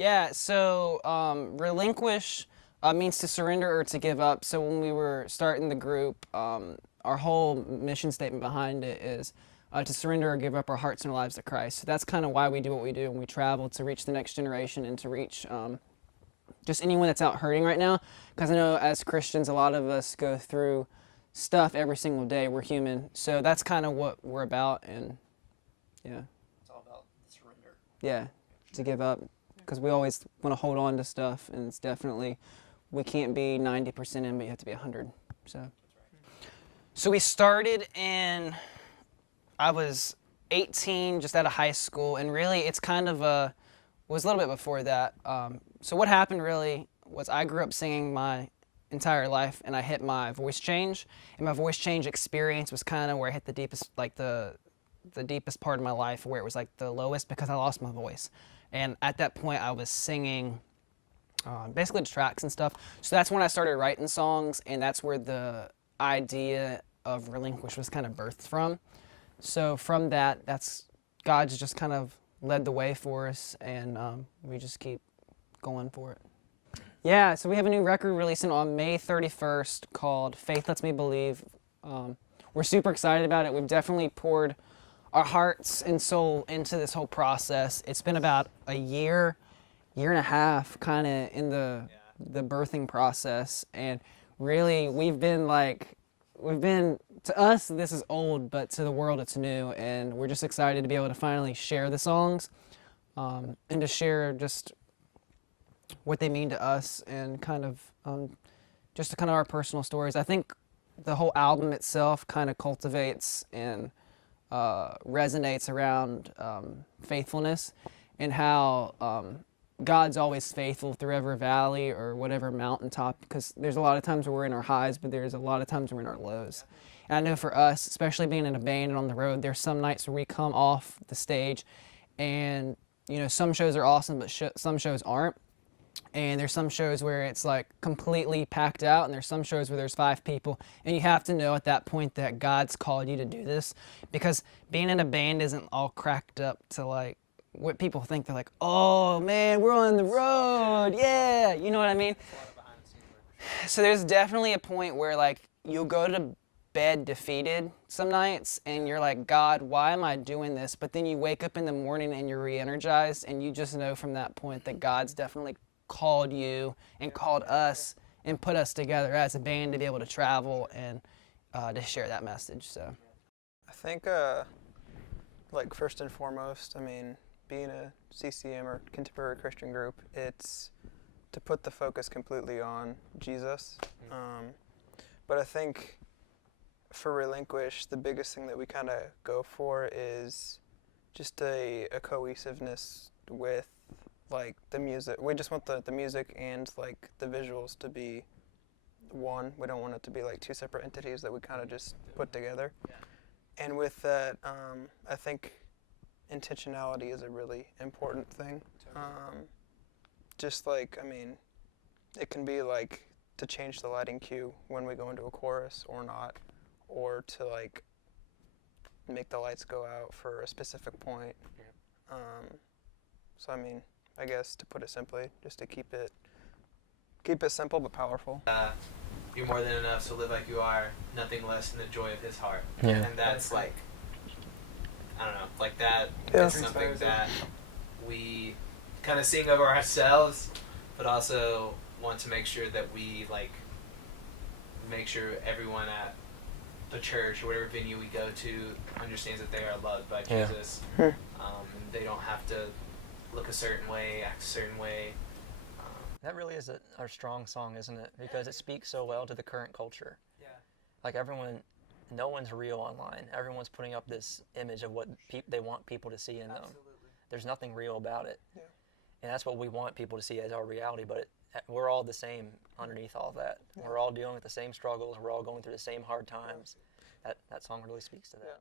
Yeah, so relinquish means to surrender or to give up. So when we were starting the group, our whole mission statement behind it is to surrender or give up our hearts and our lives to Christ. So that's kind of why we do what we do, and we travel to reach the next generation and to reach just anyone that's out hurting right now. Because I know as Christians, a lot of us go through stuff every single day. We're human. So that's kind of what we're about, and yeah. It's all about the surrender. Yeah, to give up. Because we always want to hold on to stuff, and it's definitely, we can't be 90% in, but you have to be 100. So we started in, I was 18, just out of high school, and really it's kind of was a little bit before that. So what happened really was I grew up singing my entire life, and I hit my voice change, and my voice change experience was kind of where I hit the deepest, like the deepest part of my life, where it was like the lowest because I lost my voice. And at that point I was singing basically tracks and stuff. So that's when I started writing songs, and that's where the idea of Relinquish was kind of birthed from. So from that, God's just kind of led the way for us, and we just keep going for it. Yeah, so we have a new record releasing on May 31st called Faith Lets Me Believe. We're super excited about it. We've definitely poured our hearts and soul into this whole process. It's been about a year and a half kind of in the birthing process, and really to us this is old, but to the world it's new, and we're just excited to be able to finally share the songs and to share just what they mean to us, and kind of just kind of our personal stories. I think the whole album itself kind of cultivates and resonates around faithfulness, and how God's always faithful through every valley or whatever mountaintop, because there's a lot of times where we're in our highs, but there's a lot of times we're in our lows. And I know for us, especially being in a band and on the road, there's some nights where we come off the stage and, you know, some shows are awesome, but some shows aren't. And there's some shows where it's like completely packed out, and there's some shows where there's 5 people, and you have to know at that point that God's called you to do this, because being in a band isn't all cracked up to like what people think. They're like, oh man, we're on the road, yeah, you know what I mean? So there's definitely a point where like you'll go to bed defeated some nights, and you're like, God, why am I doing this? But then you wake up in the morning and you're re-energized, and you just know from that point that God's definitely called you and called us and put us together as a band to be able to travel and to share that message. So I think like first and foremost, I mean, being a CCM or contemporary Christian group, it's to put the focus completely on Jesus. But I think for Relinquish, the biggest thing that we kind of go for is just a cohesiveness with like the music. We just want the music and like the visuals to be one. We don't want it to be like 2 separate entities that we kind of just put together. Yeah. And with that, I think intentionality is a really important thing. Just like, I mean, it can be like to change the lighting cue when we go into a chorus or not, or to like make the lights go out for a specific point. Yeah. So I mean, I guess to put it simply, just to keep it simple but powerful. You're more than enough, so live like you are, nothing less than the joy of his heart. Yeah. And that's like, I don't know, like that. Yeah. It's something that we kind of sing over ourselves, but also want to make sure that we like make sure everyone at the church or whatever venue we go to understands that they are loved by Jesus. And they don't have to look a certain way, act a certain way. That really is our strong song, isn't it? Because it speaks so well to the current culture. Yeah. Like no one's real online. Everyone's putting up this image of what they want people to see in them. There's nothing real about it. Yeah. And that's what we want people to see as our reality, but we're all the same underneath all of that. Yeah. We're all dealing with the same struggles. We're all going through the same hard times. That song really speaks to that. Yeah.